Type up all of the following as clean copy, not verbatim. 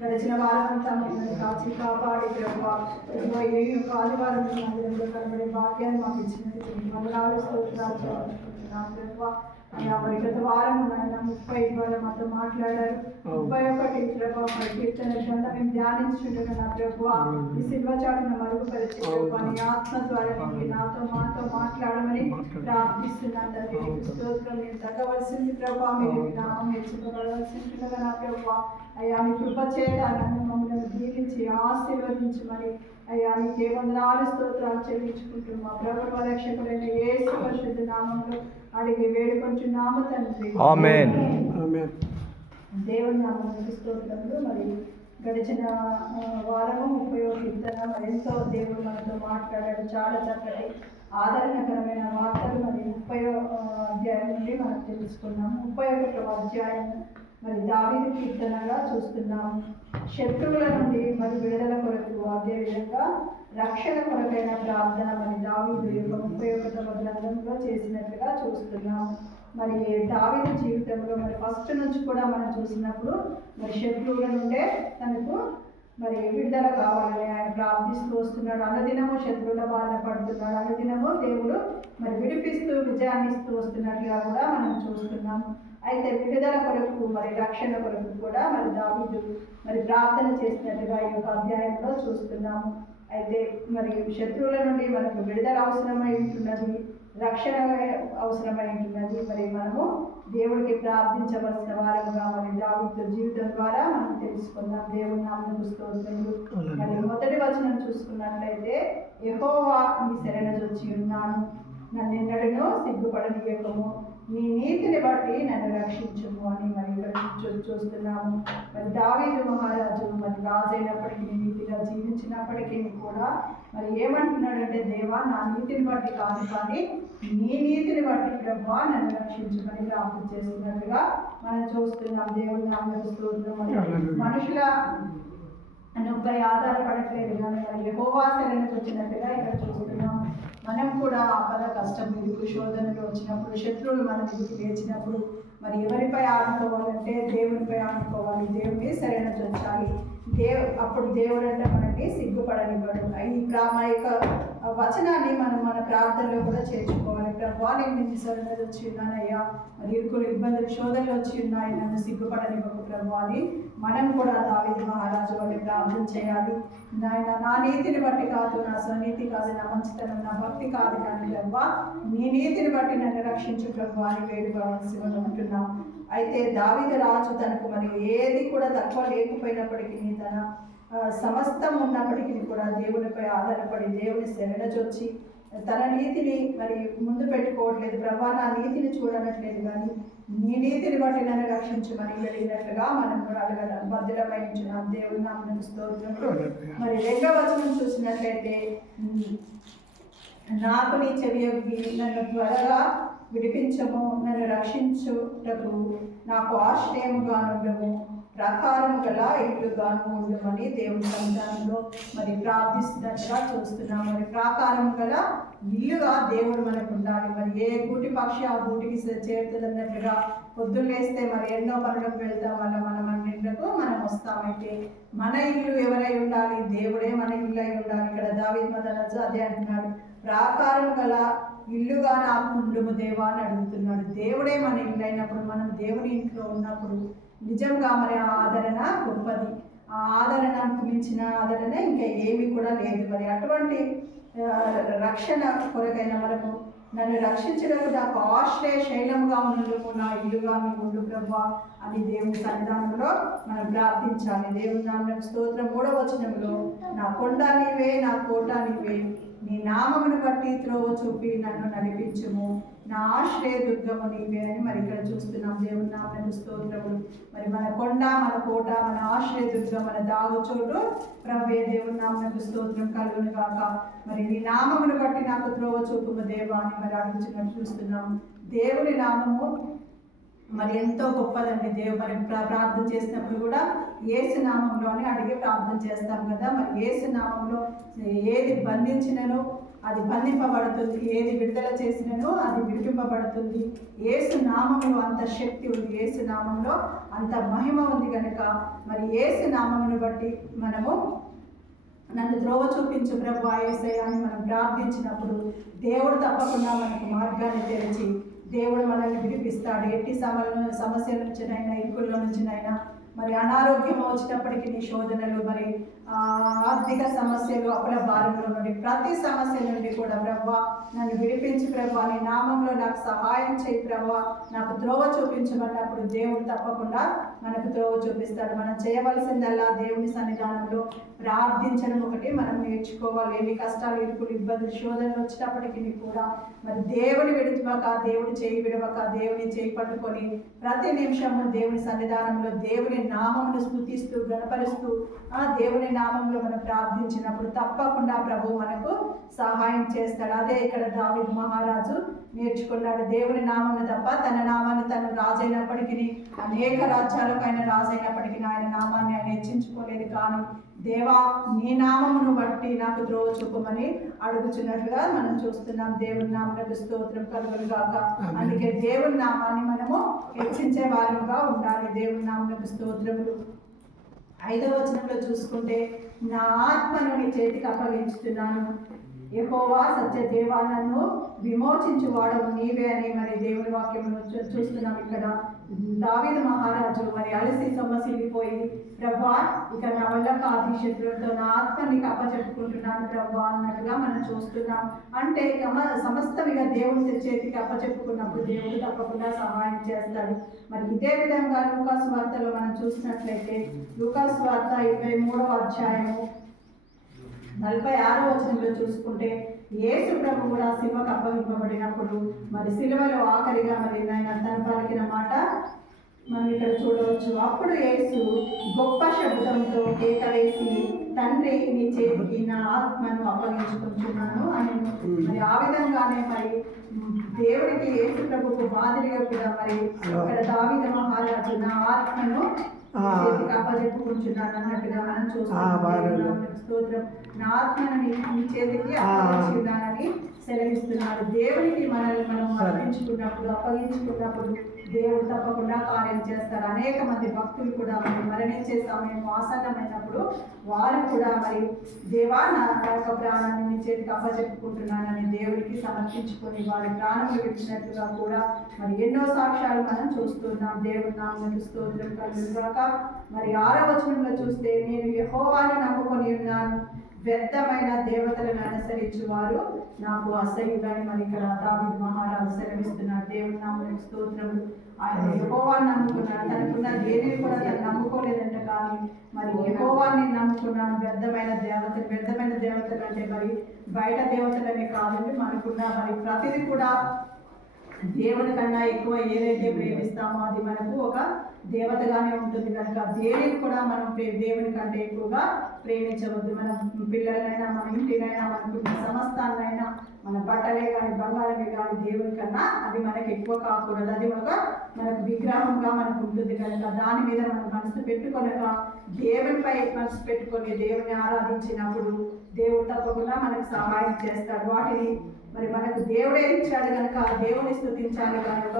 గడిచిన వారం అంతా మమ్మల్ని కాచి కాపాడి ప్రభావ ఏ యొక్క ఆదివారం మందిరంలో కనబడే భాగ్యాన్ని మాకు ఇచ్చినట్టు వందనాలు స్తోత్రాలు ప్రభావ. మరి గత వారం ఆయన 30 ద్వారా మాతో మాట్లాడారు. 31 ప్రభావ మరి కీర్తన గ్రంథం మేము ధ్యానించుండగా నా ప్రభావ ఈ శిల్వ చాటును మరుగుపరిచే ప్రభావ నీ ఆత్మ ద్వారా మాతో మాట్లాడమని ప్రార్థిస్తున్నాను తండ్రి. స్తోత్రం నేను తగ్గవలసింది ప్రభావ, మీరు నామం హెచ్చుకోవలసిందిగా నా ప్రభావ. అయ్యా మీ కృప చేత నన్ను మమ్మల్ని దీవించి ఆశీర్వదించమని అయ్యా నీకే వందనాలు స్తోత్రాలు చెల్లించుకుంటున్నాం. ప్రభువు రక్షకుడైన యేసు పరిశుద్ధ నామములో అడిగి వేడుకొంచున్నాము తండ్రి. ఆమేన్. దేవుని నామమునకు స్తోత్రములు. మరి గడిచిన వారము 30వ కీర్తన మరి ఎంతో దేవుడు మనతో మాట్లాడాడు. చాలా చక్కటి ఆదరణకరమైన వార్తలు మరి 30వ అధ్యాయం నుండి మనం తెలుసుకున్నాము. 31వ అధ్యాయం మరి దావీదు కీర్తనగా చూస్తున్నాము. శత్రువుల నుండి మరి విడుదల కొరకు, అదేవిధంగా రక్షణ కొరకైన ప్రార్థన మరి దావీదు యొక్క 31వ గ్రంథంలో చేసినట్లుగా చూస్తున్నాము. మరి దావీదు జీవితంలో మరి ఫస్ట్ నుంచి కూడా మనం చూసినప్పుడు మరి శత్రువుల నుండే తనకు మరి విడుదల కావాలని ఆయన ప్రార్థిస్తూ వస్తున్నాడు. అనుదినము శత్రువుల బాధ పడుతున్నాడు. అనుదినము దేవుడు మరి విడిపిస్తూ విజయాన్ని ఇస్తూ వస్తున్నట్లుగా కూడా మనం చూస్తున్నాము. అయితే విడుదల కొరకు మరి రక్షణ కొరకు కూడా మరి దావీదు మరి ప్రార్థన చేసినట్టుగా ఈ యొక్క అధ్యాయంలో చూస్తున్నాము. అయితే మరి శత్రువుల నుండి మనకు విడుదల అవసరమై ఉంటున్నది, రక్షణ అవసరమై ఉంటున్నది. మరి మనము దేవుడికి ప్రార్థించవలసిన వారముగా మరి దావీదు జీవితం ద్వారా మనం తెలుసుకుందాం. దేవుని నామమునకు స్తోత్రములు. మరి మొదటి వచనం చూసుకున్నట్లయితే, యెహోవా నీ శరణుజొచ్చి ఉన్నాను, నన్నెన్నడూ సిగ్గుపడనీయకము, నీ నీతిని బట్టి నన్ను రక్షించుము అని మరి ఇక్కడ చూస్తున్నాము. మరి దావీదు మహారాజు మరి రాజు అయినప్పటికీ, నీతిగా జీవించినప్పటికీ కూడా మరి ఏమంటున్నాడంటే, దేవా నా నీతిని బట్టి కాదు కానీ నీ నీతిని బట్టి ప్రభువా నన్ను రక్షించుమని ప్రార్థన చేస్తున్నట్టుగా మనం చూస్తున్నాం. దేవుని నామమునకు స్తోత్రం. మనుషుల అనుపై ఆధారపడట్లేదు కానీ మరి యెహోవా శరణుకు వచ్చినట్టుగా ఇక్కడ చూస్తున్నాం. మనం కూడా ఆపద, కష్టం, ఇరుకు, శోధనలు వచ్చినప్పుడు, శత్రువులు మన మీదకి లేచినప్పుడు మరి ఎవరిపై ఆడుకోవాలంటే దేవునిపై ఆడుకోవాలి. దేవుని శరణొచ్చాలి. అప్పుడు దేవుడు అంటే మనకి సిగ్గుపడనివ్వడు. ఈ ప్రామాణిక వచనాన్ని మనం మన ప్రార్థనలో కూడా చేర్చుకోవాలి. ప్రభువా నేను నిన్ను శరణు వచ్చి ఉన్నానయ్యా, మరి ఇరుకులు, ఇబ్బందులు, శోధనలు వచ్చి ఉన్నాయి, నన్ను సిగ్గుపడనివ్వకు ప్రభువా అని మనం కూడా దావీదు మహారాజు వల్ల ప్రార్థన చేయాలి. నాయన నా నీతిని బట్టి కాదు, నా స్వనీతి కాదు, నా మంచితనం, నా భక్తి కాదు కానీ ప్రభువా నీ నీతిని బట్టి నన్ను రక్షించు ప్రభువా అని వేడుకోవాల్సి ఉంటున్నాం. అయితే దావీదు రాజు తనకు మరి ఏది కూడా తక్కువ లేకపోయినప్పటికీ, తన సమస్తం ఉన్నప్పటికీ కూడా దేవునిపై ఆధారపడి దేవుని శరణొచ్చి తన నీతిని మరి ముందు పెట్టుకోవట్లేదు. ప్రభువా నా నీతిని చూడనట్లేదు కానీ నీ నీతిని బట్టి నన్ను రక్షించమని అడిగినట్లుగా మనం కూడా అడగడం భద్రమై ఉంటున్నాం. దేవుని నామమునకు స్తోత్రం. మరి 2వ వచనం చూసినట్లయితే, నాకు నీ చెవియొగ్గి నన్ను త్వరగా విడిపించము, నన్ను రక్షించుటకు నాకు ఆశ్రయముగా ఉండము, ప్రకారము గల ఇల్లుగాను ఉండమని దేవుని సన్నిధానంలో మరి ప్రార్థిస్తున్నట్టుగా చూస్తున్నాం. మరి ప్రాకారము గల ఇల్లుగా దేవుడు మనకు ఉండాలి. మరి ఏ గూటి పక్షి ఆ గూటికి చేరుతుంది అన్నట్లుగా పొద్దున్నేస్తే మరి ఎన్నో పనులకు వెళ్తాం వల్ల మనం అన్నింటికు మనం వస్తామైతే మన ఇల్లు ఎవరై ఉండాలి? దేవుడే మన ఇల్లు అయి ఉండాలి. ఇక్కడ దావీదు మహారాజు అదే అంటున్నాడు, ప్రాకారం గల ఇల్లుగా నాకు ఉండుము దేవా అని అడుగుతున్నాడు. దేవుడే మన ఇల్లు అయినప్పుడు, మనం దేవుని ఇంట్లో ఉన్నప్పుడు నిజంగా మరి ఆ ఆదరణ గొప్పది. ఆ ఆదరణకు మించిన ఆదరణ ఇంకా ఏమీ కూడా లేదు. మరి అటువంటి రక్షణ కొరకైన మనకు నన్ను రక్షించడానికి నాకు ఆశ్రయ శైలంగా ఉండుము, నా ఇల్లుగా నీవు ఉండు ప్రభువా అని దేవుని సన్నిధానంలో మనం ప్రార్థించాలి. దేవుని నామమునకు స్తోత్రం. 3వ వచనంలో, నా కొండ నీవే, నా కోట నీవే, నీ నామమును బట్టి త్రోవ చూపి నన్ను నడిపించుము, నా ఆశ్రయ దుర్గము నీవే అని మరి ఇక్కడ చూస్తున్నాం. దేవుని నామమునకు స్తోత్రములు. మరి మన కొండ, మన కోట, మన ఆశ్రయ దుర్గం, మన దాగు చోటు ప్రభువే. దేవుని నామమునకు స్తోత్రం కలుగును గాక. మరి నీ నామమును బట్టి నాకు త్రోవ చూపుము దేవా అని మరి అడుగుతున్నట్టు చూస్తున్నాం. దేవుని నామము మరి ఎంతో గొప్పదండి. మరి ప్రార్థన చేసినప్పుడు కూడా యేసు నామంలోనే అడిగి ప్రార్థన చేస్తాం కదా. మరి యేసు నామంలో ఏది బంధించినను అది బంధింపబడుతుంది, ఏది విడుదల చేసినను అది విడిపింపబడుతుంది. యేసు నామంలో అంత శక్తి ఉంది, యేసు నామంలో అంత మహిమ ఉంది కనుక మరి యేసు నామమును బట్టి మనము నన్ను ద్రోవ చూపించు ప్రభువా యేసయ్యా అని మనం ప్రార్థించినప్పుడు దేవుడు తప్పకుండా మనకు మార్గాన్ని తెరిచి దేవుడు మనల్ని విడిపిస్తాడు. ఎట్టి సమస్యల నుంచినైనా, ఇరుకుల్లో నుంచినైనా, మరి అనారోగ్యం వచ్చినప్పటికీ నీ శోధనలు, మరి ఆర్థిక సమస్యలు, అప్పుల భారంలో నుండి, ప్రతి సమస్య నుండి కూడా ప్రభువా నన్ను విడిపించి ప్రభువా నీ నామంలో నాకు సహాయం చేయి ప్రభువా, నాకు త్రోవ చూపించమన్నప్పుడు దేవుడు తప్పకుండా మనకు త్రోవ చూపిస్తాడు. మనం చేయవలసిందల్లా దేవుని సన్నిధానంలో ప్రార్థించడం ఒకటి మనం నేర్చుకోవాలి. ఎన్ని కష్టాలు, ఇరుకులు, ఇబ్బందులు, శోధనలు వచ్చినప్పటికీ కూడా మరి దేవుని విడిచిపోక, దేవుని చేయి విడవక, దేవుని చేయి పట్టుకొని ప్రతి నిమిషము దేవుని సన్నిధానంలో దేవుని నామమును స్తుతిస్తూ గణపరుస్తూ దేవుని నామంలో మనం ప్రార్థించినప్పుడు తప్పకుండా ప్రభు మనకు సహాయం చేస్తాడు. అదే ఇక్కడ దావీదు మహారాజు నేర్చుకున్నాడు. దేవుని నామమును తప్ప తన నామాన్ని తను రాజైనప్పటికీ, అనేక రాజ్యాలకు ఆయన రాజైనప్పటికీ ఆయన నామాన్ని ఆయన హెచ్చించుకోలేదు. కానీ దేవా నీ నామమును బట్టి నాకు ద్రోవ చూపమని అడుగుచున్నట్లుగా మనం చూస్తున్నాం. దేవుని నామమునకు స్తోత్రం కలుగును గాక. అందుకే దేవుని నామాన్ని మనము హెచ్చించే వారముగా ఉండాలి. దేవుని నామమునకు స్తోత్రములు. 5వ వచనంలో చూసుకుంటే, నా ఆత్మను నీ చేతికి అప్పగించుతున్నాను, యెహోవా సత్య దేవా నన్ను విమోచించువాడవు నీవే అని మరి దేవుని వాక్యమును చూస్తున్నాం. ఇక్కడ దావీదు మహారాజు మరి అలసి సొమ్మసిల్లిపోయి, ప్రభా ఇక నా వల్ల కాదు, శత్రువులతో నా ఆత్మని అప్పచెప్పుకుంటున్నాను ప్రభా అన్నట్టుగా మనం చూస్తున్నాం. అంటే సమస్తమిగా దేవుని చేతికి అప్పచెప్పుకున్నప్పుడు దేవుడు తప్పకుండా సహాయం చేస్తాడు. మరి ఇదే విధంగా లూకాసు వార్తలో మనం చూసినట్లయితే, లూకాసు వార్త 23వ అధ్యాయము 46వ వచనంలో చూసుకుంటే, యేసు ప్రభు కూడా శిలువకు అప్పగింపబడినప్పుడు మరి శిలువలో ఆఖరిగా మరి ఆయన తను పలికిన మాట మనం ఇక్కడ చూడవచ్చు. అప్పుడు యేసు గొప్ప శబ్దంతో కేక వేసి, తండ్రి నీ చేతికి నా ఆత్మను అప్పగించుకుంటున్నాను అని. మరి ఆ విధంగానే మరి దేవుడికి యేసు ప్రభుకు మాదిరిగా కూడా మరి ఇక్కడ దావీదు మహారాజు నా ఆత్మను చేతికి అప్పచెప్పుకుంటున్నాను అన్నట్టుగా మనం చూస్తున్నాం. స్తోత్రం. నా ఆత్మను నీ చేతికి అప్పగించుకున్నానని సెలవిస్తున్నాడు. దేవునికి మనల్ని మనం అప్పగించుకున్నప్పుడు దేవుడు తప్పకుండా కార్యం చేస్తారు. అనేక మంది భక్తులు కూడా మరి మరణించే సమయం ఆసన్నమైనప్పుడు వారు కూడా మరి దేవా నా యొక్క ప్రాణాన్ని నీ చేతికి అప్పచెప్పుకుంటున్నానని దేవుడికి సమర్పించుకొని వారి ప్రాణములు విడిచినట్టుగా కూడా మరి ఎన్నో సాక్ష్యాలు మనం చూస్తున్నాం. దేవుడి నామమునకు స్తోత్రం కలుగును గాక. మరి 6వ వచనంలో చూస్తే, నేను యెహోవాను నమ్ముకొని ఉన్నాను, వ్యర్థమైన దేవతలను అనుసరించు వారు నాకు అసహ్యులని మరి ఇక్కడ దావీదు మహారాజు సెలవిస్తున్నాడు. దేవుని నామమునకు స్తోత్రములు. ఆయన యెహోవాను నమ్ముకున్నాడు. తనకున్న దేనిని కూడా తను నమ్ముకోలేదంట. కానీ మరి యెహోవాని నమ్ముకున్నాను. వ్యర్థమైన దేవతలు అంటే మరి బయట దేవతలనే కాదండి, మనకున్న మరి ప్రతిదీ కూడా దేవుని కన్నా ఎక్కువ ఏదైతే ప్రేమిస్తామో అది మనకు ఒక దేవతగానే ఉంటుంది కనుక దేనిని కూడా మనం దేవుని కంటే ఎక్కువగా ప్రేమించవద్దు. మన పిల్లలైనా, మన ఇంటినైనా, మనకున్న సమస్తాన్నైనా, మన బట్టలే కానీ, బంగారమే కానీ దేవుని కన్నా అది మనకు ఎక్కువ కాకూడదు. అది మనకు విగ్రహంగా మనకు ఉంటుంది కనుక దాని మీద మనం మనసు పెట్టుకొనక దేవునిపై మనసు పెట్టుకొని దేవుని ఆరాధించినప్పుడు దేవుడు తప్పకుండా మనకు సహాయం చేస్తాడు. వాటిని మరి మనకు దేవుడే ఇచ్చాడు కనుక దేవుని స్తుతించాలి. కనుక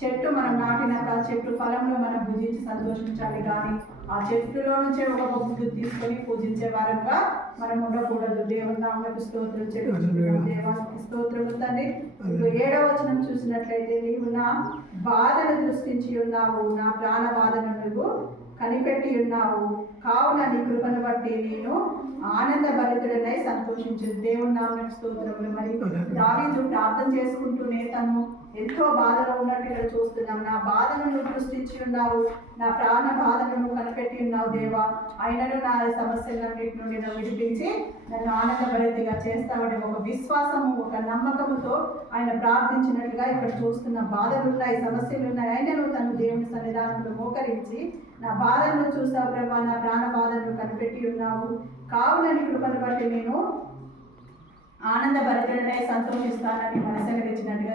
చెట్టు మనం నాటినాక చెట్టు ఫలంలో మనం భుజించి సంతోషించాలి. కానీ ఆ చెట్టులో నుంచే ఒక బొగ్గు తీసుకొని పూజించే వారంగా మనం ఉండకూడదు. దేవుని నామమునకు స్తోత్రం. దేవానికి స్తోత్రము తండ్రి. 7వ వచనం చూసినట్లయితే, నీవు నా బాధను దృష్టించి ఉన్నావు, నా ప్రాణ బాధను నువ్వు కనిపెట్టి ఉన్నావు, కావున నీ కృపను బట్టి నేను ఆనంద భరితుడనై సంతోషించు. దేవుని నామమునకు స్తోత్రములు. మరి దావీదు ప్రార్థన చేసుకుంటూనే తను ఎంతో బాధలో ఉన్నట్టుగా చూస్తున్నాం. నా బాధను నువ్వు దృష్టించి ఉన్నావు, నా ప్రాణ బాధను నువ్వు కనిపెట్టి ఉన్నావు దేవా, అయినను నా సమస్యలన్నిటి నుండి నన్ను విడిపించి నన్ను ఆనందభరితిగా చేస్తామని ఒక విశ్వాసము, ఒక నమ్మకముతో ఆయన ప్రార్థించినట్లుగా ఇక్కడ చూస్తున్న బాధలున్నాయి, సమస్యలున్నాయి, అయినను తను దేవుని సన్నిధానంలో మోకరించి నా బాధను చూసావు ప్రభా, నా ప్రాణ బాధను కనిపెట్టి ఉన్నావు, కావున నీ కృపను బట్టి నేను ఆనందభరితుడనే సంతోషిస్తానని మనసెలవిచ్చినట్టుగా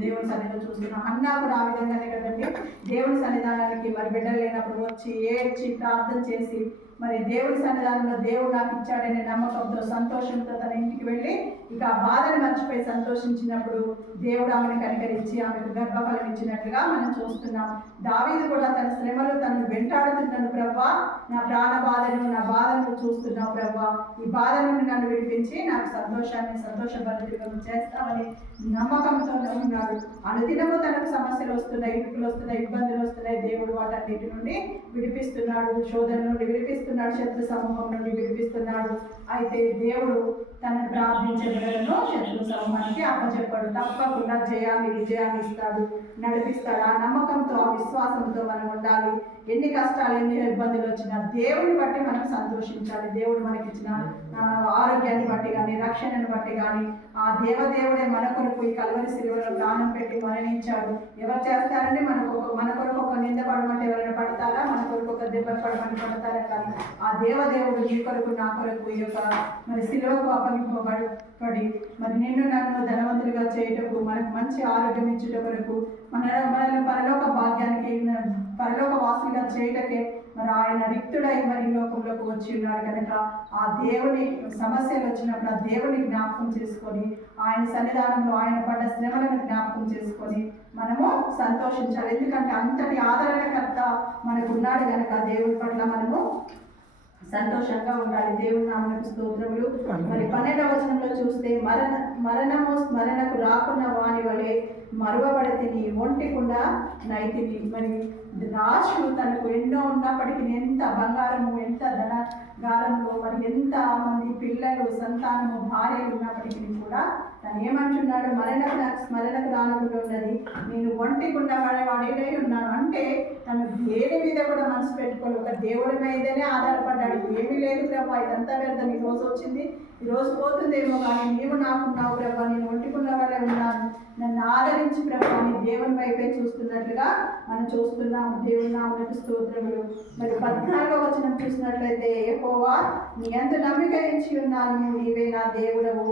దేవుని సన్నిధిలో చూస్తున్నాం. అన్నా కూడా ఆ విధంగానే కదండి, దేవుని సన్నిధానానికి మరి బిడ్డలు లేనప్పుడు వచ్చి ఏడ్చి ప్రార్థన చేసి మరి దేవుడి సన్నిధానంలో దేవుడు నాకు ఇచ్చాడనే నమ్మకంతో సంతోషంతో తన ఇంటికి వెళ్ళి ఇక ఆ బాధను మర్చిపోయి సంతోషించినప్పుడు దేవుడు ఆమెను కనికరించి ఆమెకు గర్భఫలం ఇచ్చినట్లుగా మనం చూస్తున్నాం. దావీదు కూడా తన శ్రమలు తనను వెంటాడుతున్నాను ప్రవ్వా, నా ప్రాణ బాధను నా బాధను చూస్తున్నావు ప్రవ్వా, ఈ బాధ నుండి నన్ను విడిపించి నాకు సంతోషభరితం చేస్తామని నమ్మకంతో ఉన్నాడు. అనుదినము తనకు సమస్యలు వస్తున్నాయి, ఇరుకులు వస్తున్నాయి, ఇబ్బందులు వస్తున్నాయి. దేవుడు వాటన్నిటి నుండి విడిపిస్తున్నాడు, శోధన నుండి విడిపిస్తున్నాడు, శత్రు సమూహం నుండి విడిపిస్తున్నాడు. అయితే దేవుడు తనను ప్రార్థించే బిడ్డలను శత్రు సమూహానికి అప్పచెప్పాడు. తప్పకుండా విజయాన్ని ఇస్తాడు, నడిపిస్తాడు. ఆ నమ్మకంతో ఆ విశ్వాసంతో మనం ఉండాలి. ఎన్ని కష్టాలు ఎన్ని ఇబ్బందులు వచ్చినా దేవుని బట్టి మనం సంతోషించాలి. దేవుడు మనకిచ్చిన ఆరోగ్యాన్ని బట్టి కానీ రక్షణను బట్టి కానీ ఆ దేవదేవుడే మన కొరకు ఈ కల్వరి శిలువలో ప్రాణం పెట్టి మరణించాడు. ఎవరు చేస్తారంటే మన కొరకు ఒక నింద పడమంటే ఎవరైనా పడతారా? మన కొరకు ఒక దెబ్బ పడమని పడతారా? కానీ ఆ దేవదేవుడు నీ కొరకు నా కొరకు ఈ యొక్క మరి శిలువకు అప్పగింపబడి మరి నిన్ను నన్ను ధనవంతులుగా చేయటకు మనకు మంచి ఆరోగ్యం ఇచ్చుట కొరకు మనల్ని పరలోక భాగ్యానికి పరలోక వాసులుగా చేయటకే మరి ఆయన రిక్తుడై మరి లోకంలోకి వచ్చి ఉన్నాడు కనుక ఆ దేవుని సమస్యలు వచ్చినప్పుడు ఆ దేవుని జ్ఞాపకం చేసుకొని ఆయన సన్నిధానంలో ఆయన పడ్డ శ్రమలను జ్ఞాపకం చేసుకొని మనము సంతోషించాలి. ఎందుకంటే అంతటి ఆదరణకర్త మనకు ఉన్నాడు కనుక దేవుని పట్ల మనము సంతోషంగా ఉండాలి. దేవుని నామమునకు స్తోత్రములు. మరి 12వ వచనంలో చూస్తే మరణము స్మరణకు రాకున్న వాని వలె మరువబడితిని, ఒంటికుండా నైతిని. మరి రాజు తనకు ఎన్నో ఉన్నప్పటికీ ఎంత బంగారము ఎంత ధనగారములు మరి ఎంత మంది పిల్లలు సంతానము భార్యలు ఉన్నప్పటికీ కూడా తను ఏమంటున్నాడు? నాకు స్మరణకు రానకుండా ఉన్నది, నేను ఒంటికుండా వాడేడై ఉన్నాను. అంటే తను దేని మీద కూడా మనసు పెట్టుకోవాలి, ఒక దేవుడి మీదనే ఆధారపడ్డాడు. ఏమీ లేదు ప్రభా, ఇదంతా వ్యర్థం, ఈ రోజు వచ్చింది ఈ రోజు పోతుందేమో, కానీ నీవు నాకున్నావు ప్రభా, నేను ఒంటికున్న వాళ్ళే ఉన్నాను, నన్ను ఆదరించి ప్రభా నీ దేవుని వైపే చూస్తున్నట్లుగా మనం చూస్తున్నాము. దేవుని నామమునకు స్తోత్రములు. మరి 14వ వచనం చూసినట్లయితే యెహోవా నీ యందు నమ్మిక ఉంచి ఉన్నాను, నీవే నా దేవుడవు,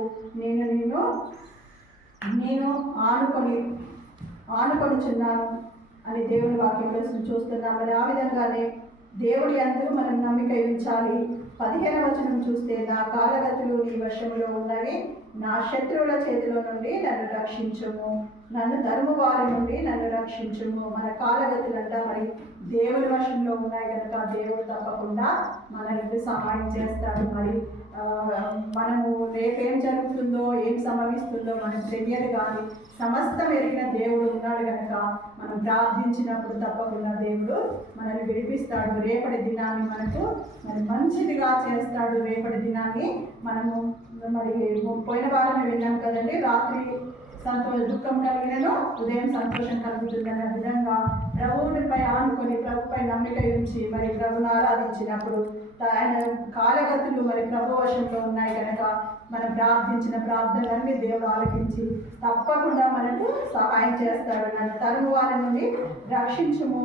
నేను ఆనుకొనిచున్నాను అని దేవుని వాక్యంలో చూస్తున్నాం. మరి ఆ విధంగానే దేవుడి యందు మనం నమ్మిక ఉంచాలి. 15వ వచనం చూస్తే నా కాలగతులు నీ వశములో ఉన్నవి, నా శత్రువుల చేతిలో నుండి నన్ను రక్షించుము, నన్ను తరుము వారి నుండి నన్ను రక్షించుము. మన కాలగతులంట మరి దేవుని వశంలో ఉన్నాయి కనుక దేవుడు తప్పకుండా మనకి సహాయం చేస్తాడు. మరి మనము రేపేం జరుగుతుందో ఏం సంభవిస్తుందో మనకు తెలియదు, కానీ సమస్తం ఎరిగిన దేవుడు ఉన్నాడు కనుక మనం ప్రార్థించినప్పుడు తప్పకుండా దేవుడు మనల్ని విడిపిస్తాడు. రేపటి దినాన్ని మనకు మరి మంచిదిగా చేస్తాడు. రేపటి దినాన్ని మనము మరి పోయిన వారం విన్నాం కదండి, రాత్రి దుఃఖం కలిగినను ఉదయం సంతోషం కలుగుతుందనే విధంగా ప్రభువునిపై ఆనుకొని ప్రభుపై నమ్మిక ఉంచి మరి ప్రభుని ఆరాధించినప్పుడు ఆయన కాలగతులు మరి ప్రభు వశంలో ఉన్నాయి కనుక మనం ప్రార్థించిన ప్రార్థనలన్నీ దేవుడు ఆలకించి తప్పకుండా మనకు సహాయం చేస్తాడు. నన్ను తరుము వారి నుండి రక్షించుము,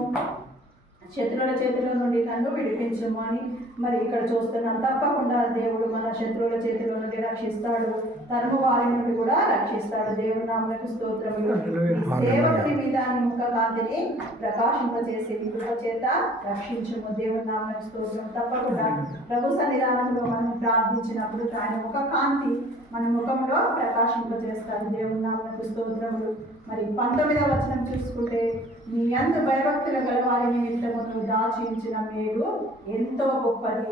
శత్రువుల చేతిలో నుండి నన్ను విడిపించుము అని మరి ఇక్కడ చూస్తున్నాం. తప్పకుండా దేవుడు మన శత్రువుల చేతిలో నుండి రక్షిస్తాడు, తరుము వారి నుండి కూడా రక్షిస్తాడు. దేవుని నామమునకు స్తోత్రములు. సేవకుని మీద ముఖ కాంతిని ప్రకాశింపజేసి కృప చేత రక్షించుము. దేవుని నామమునకు స్తోత్రం. తప్పకుండా ప్రభు సన్నిధానంలో మనం ప్రార్థించినప్పుడు ఆయన ముఖ కాంతి మన ముఖంలో ప్రకాశింపజేస్తాడు. దేవుని నామమునకు స్తోత్రములు. మరి 19వ వచనం చూసుకుంటే నీ యందు భయభక్తులు గలవారి నిమిత్తము నువ్వు దాచించిన మేలు ఎంతో గొప్పది,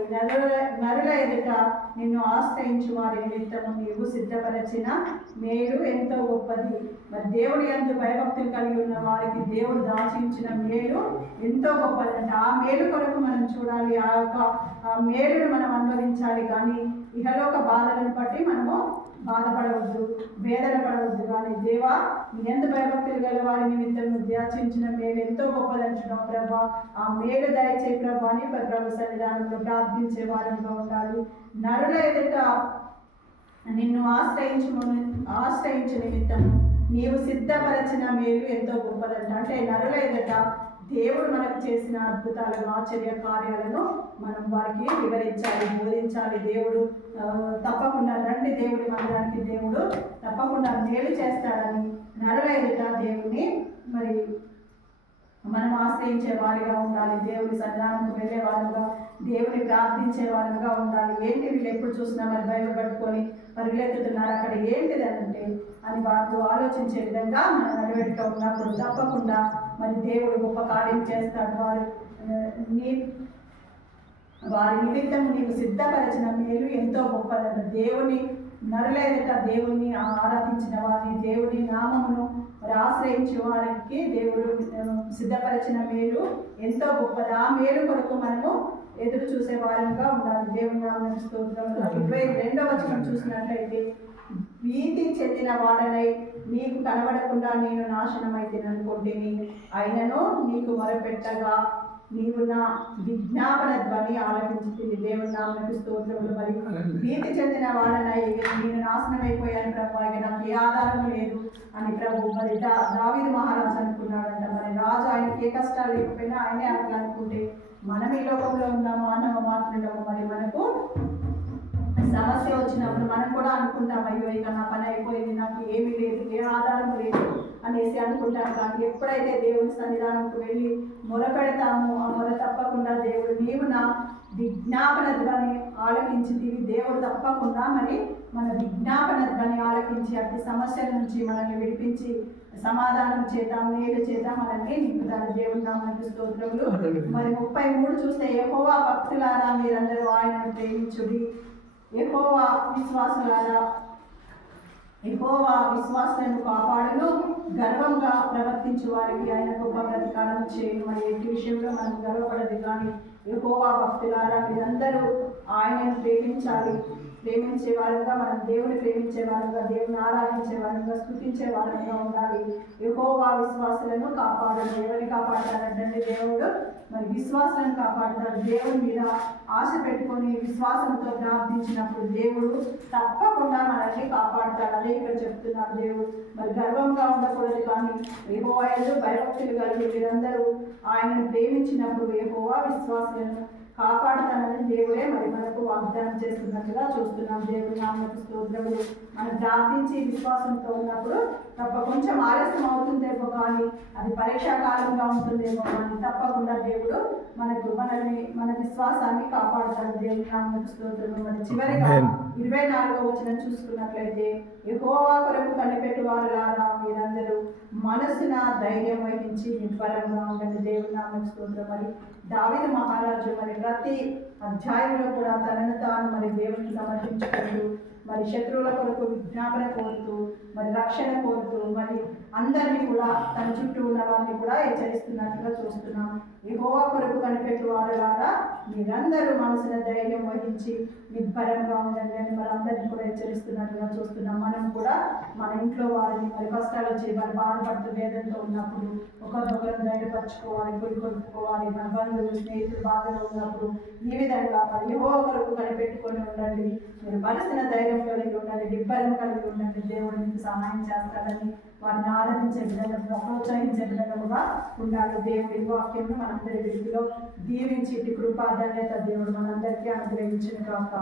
నరుల ఎదుట నిన్ను ఆశ్రయించు వారి నిమిత్తము నీవు సిద్ధపరచిన మేలు ఎంతో గొప్పది. మరి దేవుడి యందు భయభక్తులు కలిగి ఉన్న వారికి దేవుడు దాచించిన మేలు ఎంతో గొప్పది. అంటే ఆ మేలు కొరకు మనం చూడాలి, ఆ యొక్క మేలును మనం అనుభవించాలి. కానీ ఇహలోక బాధలను బట్టి మనము బాధపడవద్దు, వేదన పడవద్దు. కానీ దేవా నీ యందు భయభక్తులు గల వారి నిమిత్తం ధ్యాచించిన మేలు ఎంతో గొప్పదంటున్నావు ప్రభా, ఆ మేలు దయచేయి ప్రభా అని ప్రభు సన్నిధానంలో ప్రార్థించే వారంగా ఉండాలి. నరుల ఎదుట నిన్ను ఆశ్రయించు నిమిత్తం నీవు సిద్ధపరచిన మేలు ఎంతో గొప్పదంట. అంటే నరుల ఎదుట దేవుడు మనకు చేసిన అద్భుతాలను ఆశ్చర్య కార్యాలను మనం వారికి వివరించాలి, బోధించాలి. దేవుడు తప్పకుండా రండి దేవుడి మందిరానికి, దేవుడు తప్పకుండా మేలు చేస్తాడని నరుల ఎదుట దేవుని మరి మనం ఆశ్రయించే వారిగా ఉండాలి, దేవుని సన్నిధానంకు వెళ్ళే వారుగా, దేవుని ప్రార్థించే వారుగా ఉండాలి. ఏంటి వీళ్ళు ఎప్పుడు చూసినా మరి బైబిల్ పట్టుకొని పరిగెత్తుతున్నారు, అక్కడ ఏంటిది అంటే అని వాళ్ళు ఆలోచించే విధంగా మన నడవడిక ఉన్నప్పుడు తప్పకుండా మరి దేవుడు గొప్ప కార్యం చేస్తాడు. వారి నిమిత్తం నీవు సిద్ధపరిచిన మేలు ఎంతో గొప్పదంట. దేవుని నరులేదట దేవుణ్ణి ఆరాధించిన వారిని, దేవుని నామమును మరి ఆశ్రయించే వారికి దేవుడు సిద్ధపరిచిన మేలు ఎంతో గొప్పది. ఆ మేలు కొరకు మనము ఎదురు చూసే వారంగా ఉండాలి. దేవుని నామమునకు స్తోత్రం. 22వ వచనం చూసినట్లయితే, భీతి చెందిన వాడనై నీకు కనబడకుండా నేను నాశనమైతే అనుకుంటేని, అయినను నీకు మొరపెట్టగా నీవు నా విజ్ఞాపన ధ్వని ఆలకించుతుంది. దేవుని నామమునకు స్తోత్రములు. మరి భీతి చెందిన వాడనై నేను నాశనం అయిపోయాను ప్రభు, ఇక నాకు ఏ ఆధారం లేదు అని ప్రభు మరి దావీదు మహారాజు అనుకున్నాడంట. మరి రాజు ఆయనకి ఏ కష్టాలు లేకపోయినా ఆయనే అట్లా అనుకుంటే, మనం ఈ లోకంలో ఉన్న మానవ మాత్రులము. మరి మనకు సమస్య వచ్చినప్పుడు మనం కూడా అనుకుంటాం, అయ్యో ఇక నా పని అయిపోయింది, నాకు ఏమీ లేదు, ఏ ఆధారం లేదు అనేసి అనుకుంటాం. కానీ ఎప్పుడైతే దేవుని సన్నిధానంకు వెళ్ళి మొరపెడతామో ఆ మొర తప్పకుండా దేవుడు నీవు నా విజ్ఞాపన ధ్వని ఆలకించితివి. దేవుడు తప్పకుండా మరి మన విజ్ఞాపన ధ్వని ఆలకించి అట్టి సమస్యల నుంచి మనల్ని విడిపించి సమాధానం చేత మేలు చేత మనల్ని నింపుతారు. దేవుని నామమునకు స్తోత్రములు. మరి 33 చూస్తే, యెహోవా భక్తులారా మీరందరూ ఆయనను ప్రేమించుడి, యెహోవా విశ్వాసులను కాపాడును, గర్వంగా ప్రవర్తించు వారికి ఆయన గొప్ప ప్రతీకారం చేయను. మరి ఎట్టి విషయంలో మనం గర్వపడదు, కానీ యెహోవా భక్తులారా మీరందరూ ఆయనను ప్రేమించాలి. ప్రేమించే వారంగా, మనం దేవుని ప్రేమించే వారంగా, దేవుని ఆరాధించే వారంగా, స్తుతించే వారంగా ఉండాలి. యెహోవా విశ్వాసులను కాపాడను. ఎవరిని కాపాడతాడంటే దేవుడు మరి విశ్వాసాలను కాపాడుతాడు. దేవుని మీద ఆశ పెట్టుకొని విశ్వాసంతో ప్రార్థించినప్పుడు దేవుడు తప్పకుండా మనల్ని కాపాడుతాడు. అదే ఇక్కడ చెప్తున్నాడు దేవుడు. మరి గర్వంగా ఉండకూడదు, కానీ యెహోవాయందు భయభక్తులు కలిగి మీరందరూ ఆయనను ప్రేమించినప్పుడు యెహోవా విశ్వాసులను కాపాడుతానని దేవుడే మరి మనకు వాగ్దానం చేస్తున్నట్టుగా చూస్తున్నాం. దేవుని నామమునకు స్తోత్రములు. మనం ప్రార్థించి విశ్వాసంతో ఉన్నప్పుడు తప్ప కొంచెం ఆలస్యం అవుతుందేమో, కానీ అది పరీక్షాకాలంగా ఉంటుందేమో, కానీ తప్పకుండా దేవుడు మన విశ్వాసాన్ని కాపాడుతాడు. దేవుని నామమునకు స్తోత్రములు. మరి చివరిగా 24వ వచనం చూసుకున్నట్లయితే, యెహోవా కొరకు కనిపెట్టు వారులారా మీరందరూ మనసున ధైర్యం వహించి నిబ్బరంగా ఉండండి. దేవుని నామమునకు స్తోత్రం. మరి దావీదు మహారాజు మరి ప్రతి అధ్యాయంలో కూడా తనను తాను మరి దేవునికి సమర్పించుకుంటూ మరి శత్రువుల కొరకు విజ్ఞాపన కోరుతూ మరి రక్షణ కోరుతూ మరి అందరినీ కూడా తన చుట్టూ ఉన్న వారిని కూడా హెచ్చరిస్తున్నట్టుగా చూస్తున్నాం. యెహోవా కొరకు కనిపెట్టు వారులారా మీరందరూ మనసున ధైర్యం వహించి నిబ్బరంగా ఉండండి అని మరి అందరినీ కూడా హెచ్చరిస్తున్నట్టుగా చూస్తున్నాం. మనం కూడా మన ఇంట్లో వారిని మరి కష్టాలు వచ్చి మరి బాధపడుతూ వేదనతో ఉన్నప్పుడు ఒకరినొకరు ధైర్యపరచుకోవాలి, కొనుక్కోవాలి. మన బంధువులు స్నేహితులు బాధలో ఉన్నప్పుడు ఈ విధంగా మరి యెహోవా కొరకు కనిపెట్టుకొని ఉండండి. మీరు మనసున ధైర్యం కలిగి ఉండాలి, నిబ్బరం కలిగి ఉండండి. దేవుడు మీకు సహాయం చేస్తాడని వారిని ఆదరించే విధంగా, ప్రోత్సహించే విధంగా ఉండాలి. దేవుడి వాక్యం మనందరి వీటిలో దీవించి కృపాధన్యత దేవుడు మనందరికీ అనుగ్రహించిన కాక.